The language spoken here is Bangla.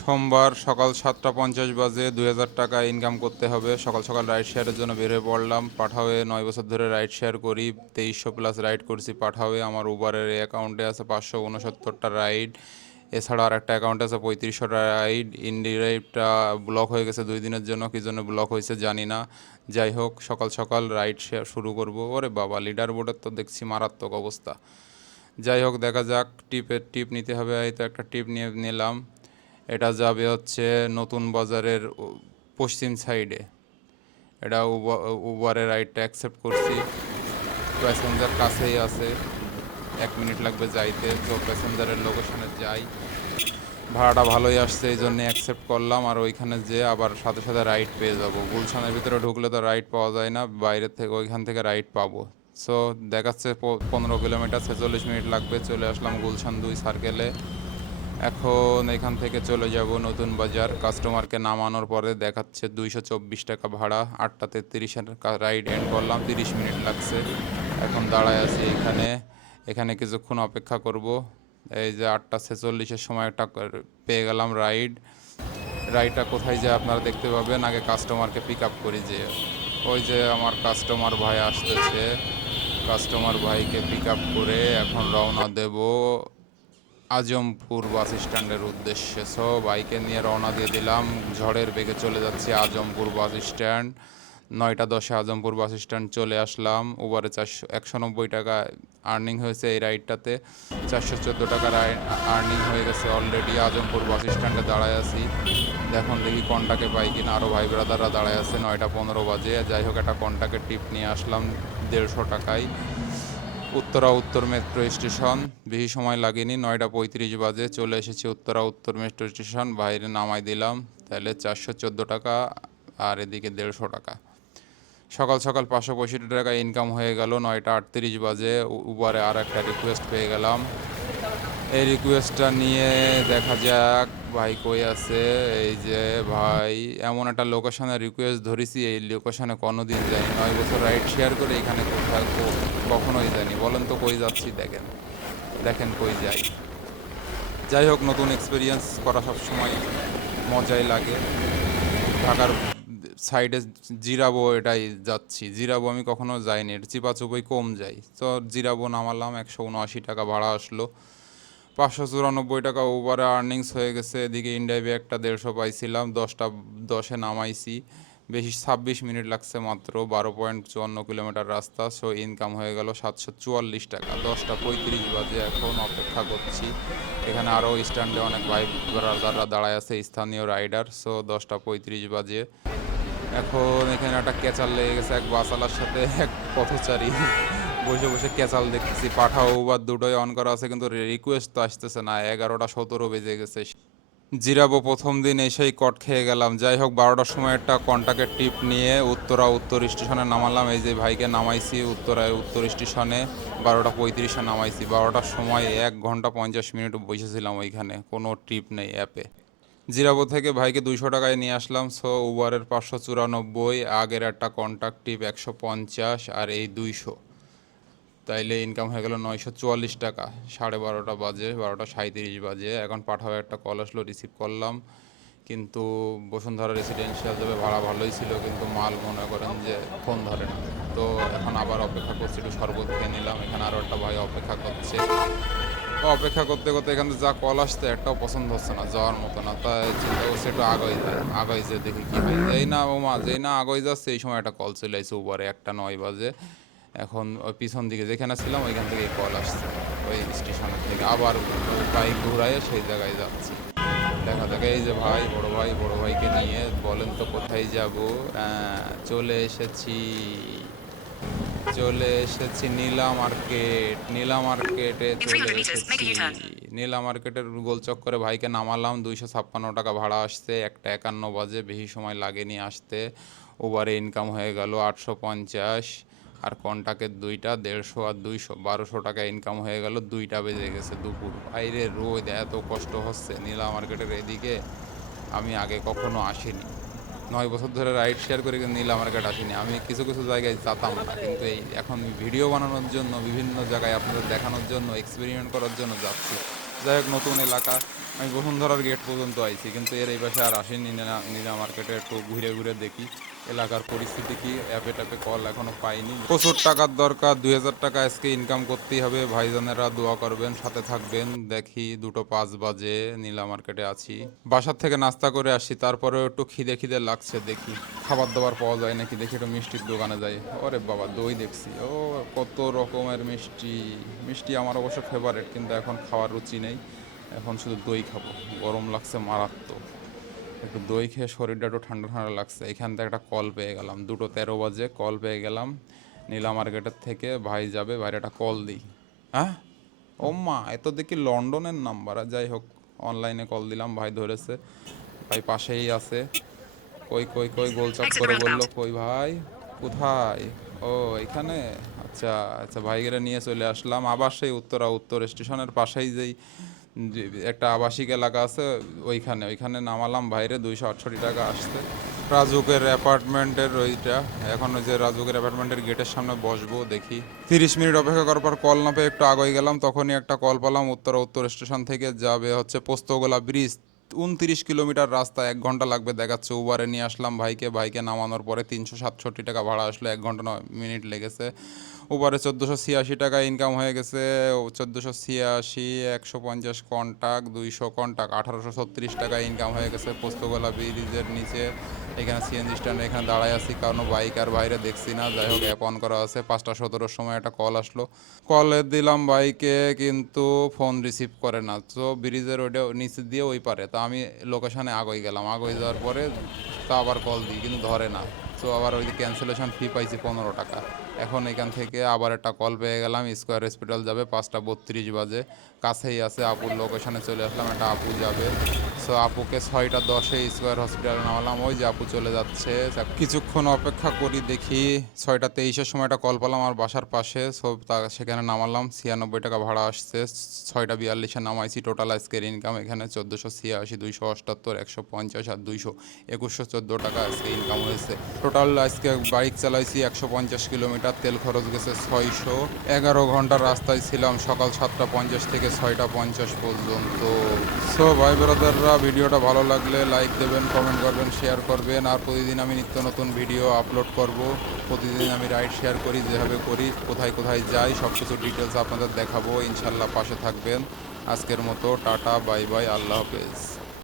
সোমবার সকাল 7:50 বাজে 2000 টাকা ইনকাম করতে হবে। সকাল সকাল রাইড শেয়ারের জন্য বের হয়ে পড়লাম। পাঠাওয়ে 9 বছর ধরে রাইড শেয়ার করি, 2300 প্লাস রাইড করছি পাঠাওয়ে। আমার উবারের অ্যাকাউন্টে আছে 569টা রাইড, এছাড়া আর একটা অ্যাকাউন্টে আছে 3500টা রাইড। ইনডিরাইভটা ব্লক হয়ে গেছে 2 দিনের জন্য, কী জন্য ব্লক হয়েছে জানি না। যাই হোক, সকাল সকাল রাইড শেয়ার শুরু করব। ওরে বাবা, লিডার বোর্ডের তো দেখছি মারাত্মক অবস্থা। যাই হোক, দেখা যাক। টিপ নিতে হবে, এই তো একটা টিপ নিয়ে নিলাম। এটা যাবে হচ্ছে নতুন বাজারের পশ্চিম সাইডে। এটা উবারের রাইডটা অ্যাকসেপ্ট করছি। প্যাসেঞ্জার কাছেই আছে, 1 মিনিট লাগবে যাইতে, তো প্যাসেঞ্জারের লোকেশনে যাই। ভাড়াটা ভালোই আসছে, এই জন্যে অ্যাকসেপ্ট করলাম। আর ওইখানে যেয়ে আবার সাথে সাথে রাইড পেয়ে যাব। গুলশানের ভিতরে ঢুকলে তো রাইড পাওয়া যায় না, বাইরের থেকে ওইখান থেকে রাইড পাবো। সো দেখাচ্ছে 15 কিলোমিটার, 46 মিনিট লাগবে। চলে আসলাম গুলশান 2 সার্কেলে। এখন এখান থেকে চলে যাব নতুন বাজার। কাস্টমারকে নামানোর পরে দেখাচ্ছে 224 টাকা ভাড়া। 8:33-এর রাইড এন্ড করলাম, 30 মিনিট লাগছে। এখন দাঁড়ায় আছি এখানে। এখানে কিছুক্ষণ অপেক্ষা করব। এই যে 8:46-এর সময় একটা পেয়ে গেলাম রাইডটা কোথায় যায় আপনারা দেখতে পাবেন। আগে কাস্টমারকে পিক আপ করি, যে ওই যে আমার কাস্টমার ভাই আসতেছে। কাস্টমার ভাইকে পিক আপ করে এখন রওনা দেব আজমপুর বাস স্ট্যান্ডের উদ্দেশ্যে। সো বাইকে নিয়ে রওনা দিয়ে দিলাম, ঝড়ের বেগে চলে যাচ্ছি আজমপুর বাস স্ট্যান্ড। 9:10-এ আজমপুর বাস স্ট্যান্ড চলে আসলাম। উবারে 190 টাকা আর্নিং হয়েছে এই রাইডটাতে। 414 টাকা আর্নিং হয়ে গেছে অলরেডি। আজমপুর বাস স্ট্যান্ডে দাঁড়ায় আছি, দেখুন দেখি কন্টাকে পাই কিনা। আরও ভাই ব্রাদাররা দাঁড়ায় আছে। 9:15 বাজে। যাই হোক, একটা কন্টাকের টিপ নিয়ে আসলাম 150 টাকায়। উত্তর মেট্রো স্টেশন, বেশি সময় লাগেনি, 9:35 বাজে চলে এসেছি উত্তর মেট্রো স্টেশন। বাইরে নামাই দিলাম, তাহলে 414 টাকা আর এদিকে 150 টাকা। সকাল সকাল 565 টাকা ইনকাম হয়ে গেল। 9:38 বাজে উবারে আর একটা রিকোয়েস্ট পেয়ে গেলাম। এই রিকোয়েস্টটা নিয়ে দেখা যাক ভাই কই আছে। এই যে ভাই, এমন একটা লোকেশনে রিকোয়েস্ট ধরেছি, এই লোকেশনে কোনোদিন যাইনি। 9 বছর রাইড শেয়ার করে এখানে কোথায় কখনোই যাইনি। বলেন তো কই যাচ্ছি, দেখেন দেখেন কই যাই। যাই হোক, নতুন এক্সপিরিয়েন্স করা সবসময় মজাই লাগে। ঢাকার সাইডে জিরাবো, এটাই যাচ্ছি। জিরাবো আমি কখনো যাইনি, এটা চিপাচুপই কম যাই। তো জিরাবো নামালাম, 179 টাকা ভাড়া আসলো। 594 টাকা ওভারে আর্নিংস হয়ে গেছে। এদিকে ইনড্রাইভে একটা 150 পাইছিলাম, 10:10-এ নামাইছি। বেশি 26 মিনিট লাগছে মাত্র, 12.54 কিলোমিটার রাস্তা। সো ইনকাম হয়ে গেল 744 টাকা। 10:35 বাজে, এখন অপেক্ষা করছি। এখানে আরও স্ট্যান্ডে অনেক ভাই ব্রাদাররা দাঁড়ায় আছে, স্থানীয় রাইডার। সো 10:35 বাজে। এখন এখানে একটা ক্যাচাল লেগে গেছে এক বাসওয়ালার সাথে এক পথচারী। বসে বসে ক্যাচাল দেখতেছি। পাঠাও উবার দুটোই অন করা আছে, কিন্তু রিকোয়েস্ট তো আসতেছে না। 11:17 বেজে গেছে। জিরাবো প্রথম দিন এসেই কট খেয়ে গেলাম। যাই হোক, 12টার সময় একটা কন্টাক্টের টিপ নিয়ে উত্তর স্টেশনে নামালাম। এই যে ভাইকে নামাইছি উত্তর স্টেশনে, 12:35-এ নামাইছি। 12টার সময় 1 ঘন্টা 50 মিনিট বসেছিলাম ওইখানে, কোনো ট্রিপ নেই অ্যাপে। জিরাবো থেকে ভাইকে 200 টাকায় নিয়ে আসলাম। সো উবারের 594, আগের একটা কন্ট্যাক্ট টিপ 150 আর এই 200, তাইলে ইনকাম হয়ে গেল 944 টাকা। 12:30 বাজে, 12:37 বাজে। এখন পাঠাও একটা কল আসলো, রিসিভ করলাম। কিন্তু বসুন্ধরা রেসিডেন্সিয়াল যাবে, ভাড়া ভালোই ছিল, কিন্তু মাল মনে করেন যে ফোন ধরে না। তো এখন আবার অপেক্ষা করছি, একটু শরবত খেয়ে নিলাম। এখানে আরও একটা ভাই অপেক্ষা করছে। তো অপেক্ষা করতে করতে এখানে যা কল আসছে, একটাও পছন্দ হচ্ছে না, যাওয়ার মতো না। তাই চিন্তা করছে একটু আগাই যে দেখি কী হয়। যেই না আগাই যাচ্ছে, এই সময় একটা কল চলে আসছে উপরে, 1:09 বাজে। এখন ওই পিছন দিকে যেখানে ছিলাম ওইখান থেকে কল আসছে, ওই স্টেশনের থেকে। আবার বাইক ঘুরাইয়ে সেই জায়গায় যাচ্ছি। দেখা যাক। এই যে ভাই, বড় ভাইকে নিয়ে, বলেন তো কোথায় যাব। চলে এসেছি নীলা মার্কেটে চলে এসেছি। নীলা মার্কেটের গোল চক্করে ভাইকে নামালাম। 256 টাকা ভাড়া আসছে। 1:51 বাজে, বেশি সময় লাগেনি আসতে। ওভারে ইনকাম হয়ে গেল 850। আর কন্টাকের দুইটা 150 আর 200, 1200 টাকা ইনকাম হয়ে গেল। 2টা বেজে গেছে দুপুর। বাইরে রোদ, এত কষ্ট হচ্ছে নীলা মার্কেটের এদিকে। আমি আগে কখনো আসিনি, 9 বছর ধরে রাইড শেয়ার করে, কিন্তু নীলা মার্কেট আসিনি। আমি কিছু কিছু জায়গায় যেতাম না, কিন্তু এখন ভিডিও বানানোর জন্য, বিভিন্ন জায়গায় আপনাদের দেখানোর জন্য, এক্সপেরিমেন্ট করার জন্য যাচ্ছি। যাই হোক, নতুন এলাকা, আমি বসুন্ধরার গেট পর্যন্ত আইছি, কিন্তু এর এই পাশে আর আসিনি। নীলা মার্কেটে একটু ঘুরে ঘুরে দেখি এলাকার পরিস্থিতি কি। অ্যাপে ট্যাপে কল এখনো পাইনি। প্রচুর টাকার দরকার, 2000 টাকা আজকে ইনকাম করতেই হবে। ভাইজানেরা দোয়া করবেন, সাথে থাকবেন। দেখি 2:05 বাজে, নীলা মার্কেটে আছি। বাসার থেকে নাস্তা করে আসি, তারপরেও একটু খিদে খিদে লাগছে। দেখি খাবার দাবার পাওয়া যায় নাকি, দেখি একটু মিষ্টির দোকানে যাই। ওরে বাবা, দই দেখছি, ও কত রকমের মিষ্টি। মিষ্টি আমার অবশ্য ফেভারিট, কিন্তু এখন খাওয়ার রুচি নেই। এখন শুধু দই খাবো, গরম লাগছে মারাত্মক। একটু দই খেয়ে শরীরটা একটু ঠান্ডা ঠান্ডা লাগছে। এখান থেকে একটা কল পেয়ে গেলাম, 2:13 বাজে কল পেয়ে গেলাম নীলা মার্কেটের থেকে। ভাই যাবে, ভাইয়ের একটা কল দিই। হ্যাঁ, ও মা, এত দেখি লন্ডনের নাম্বার। আর যাই হোক, অনলাইনে কল দিলাম, ভাই ধরেছে। ভাই পাশেই আছে। কই কই কই, গোলচাপ করে বললো, কই ভাই, কোথায়? ও, এখানে। আচ্ছা আচ্ছা, ভাইগেরা নিয়ে চলে আসলাম আবার সেই উত্তর স্টেশনের পাশেই যেই যে একটা আবাসিক এলাকা আছে, ওইখানে ওইখানে নামালাম ভাইরে। 268 টাকা আসছে। রাজুকের অ্যাপার্টমেন্টের ওইটা, এখন ওই যে রাজুকের অ্যাপার্টমেন্টের গেটের সামনে বসবো। দেখি 30 মিনিট অপেক্ষা করার পর কল না পেয়ে একটু আগে গেলাম, তখনই একটা কল পেলাম উত্তর স্টেশন থেকে যাবে হচ্ছে পোস্তগোলা ব্রিজ। 29 কিলোমিটার রাস্তা, 1 ঘন্টা লাগবে দেখাচ্ছে। উবারে নিয়ে আসলাম ভাইকে। ভাইকে নামানোর পরে 367 টাকা ভাড়া আসলো, 1 ঘন্টা 9 মিনিট লেগেছে। উবারে 1486 টাকা ইনকাম হয়ে গেছে। 1486, 150 কন্টাক্ট, 200 কন্টাক্ট, 1836 টাকা ইনকাম হয়ে গেছে পোস্তগোলা ব্রিজের নিচে। এখানে সিএনজি স্ট্যান্ডে এখানে দাঁড়ায় আছি, কারণ বাইক আর বাইরে দেখছি না। যাই হোক, অ্যাপ অন করা আছে। 5:17 সময় একটা কল আসলো, কলে দিলাম বাইকে, কিন্তু ফোন রিসিভ করে না। তো ব্রিজের ওইটা নিচে দিয়ে ওই পারে, তো আমি লোকেশনে আগে গেলাম। আগে যাওয়ার পরে তা আবার কল দিই, কিন্তু ধরে না। তো আবার ওই যে ক্যান্সেলেশন ফি পাইছি 15 টাকা। এখন এখান থেকে আবার একটা কল পেয়ে গেলাম, স্কোয়ার হসপিটাল যাবে। 5:32 বাজে, কাছেই আছে। আপুর লোকেশনে চলে আসলাম, একটা আপু যাবে। সো আপুকে 6:10 স্কোয়ার হসপিটালে নামালাম। ওই যে আপু চলে যাচ্ছে। কিছুক্ষণ অপেক্ষা করি, দেখি 6:23 সময় একটা কল পেলাম আমার বাসার পাশে। সো সেখানে নামালাম। 96 টাকা ভাড়া আসছে। 6:42 নামাইছি। টোটাল আজকের ইনকাম এখানে 1486, 278, 150 আর 200, 2114 টাকা আজকে ইনকাম হয়েছে। টোটাল আজকে বাইক চালাইছি 150 কিলোমিটার, তেল খরচ গেছে 600। 11 ঘন্টা রাস্তায় ছিলাম, সকাল 7:50 থেকে 6:50 পর্যন্ত। সো ভাই ব্রাদাররা, ভিডিওটা ভালো লাগলে লাইক দেবেন, কমেন্ট করবেন, শেয়ার করবেন। আর প্রতিদিন আমি নিত্য নতুন ভিডিও আপলোড করব। প্রতিদিন আমি রাইড শেয়ার করি, যেভাবে করি, কোথায় কোথায় যাই, সব কিছু ডিটেলস আপনাদের দেখাবো। ইনশাল্লাহ পাশে থাকবেন। আজকের মতো টাটা, বাই বাই, আল্লাহ হাফেজ।